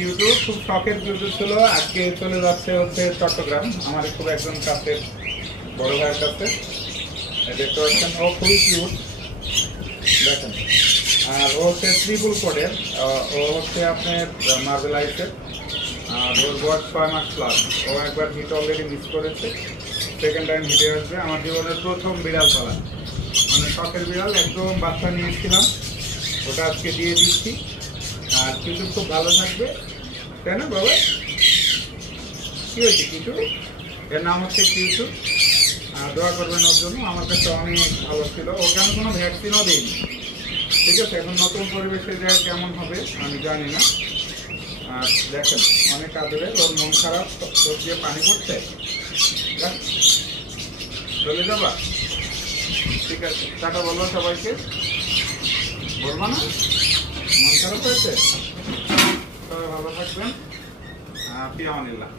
কিউটু খুব শখের কিউটু ছিল, আজকে চলে যাচ্ছে হচ্ছে চট্টগ্রাম আমার খুব একজন কাছের বড় ভাইয়ের কাছে। দেখতে পাচ্ছেন ও খুবই কিউট দেখেন। আর ও হচ্ছে ট্রিপল কোডের, ও হচ্ছে আপনার মার্বেল আইসের। আর ওর বয়স 6 মাস প্লাস। ও একবার হিট অলরেডি মিস করেছে, সেকেন্ড টাইম হিটে আসবে। আমার জীবনের প্রথম বিড়াল পালা, মানে শখের বিড়াল, একদম বাচ্চা নিয়েছিলাম, ওটা আজকে দিয়ে দিচ্ছি। আর কিছু খুব ভালো থাকবে, তাই না বাবা? কি হয়েছে কিছু? এর নাম হচ্ছে কিউটু। দোয়া করবেন ওর জন্য, আমার কাছে অনেক ভালো ছিল। ওকে আমি কোনো ভ্যাকসিনও দিইনি, ঠিক আছে? এখন নতুন পরিবেশে যায় কেমন হবে আমি জানি না। আর দেখেন অনেক আদরে, ওর মন খারাপ, চোখ দিয়ে পানি পড়ছে। চলে যাবা? ঠিক আছে, টাটা বলবো সবাইকে। বলবো না মন খারাপ হয়েছে? সবাই ভালো থাকবেন। ফি আমানিল্লাহ।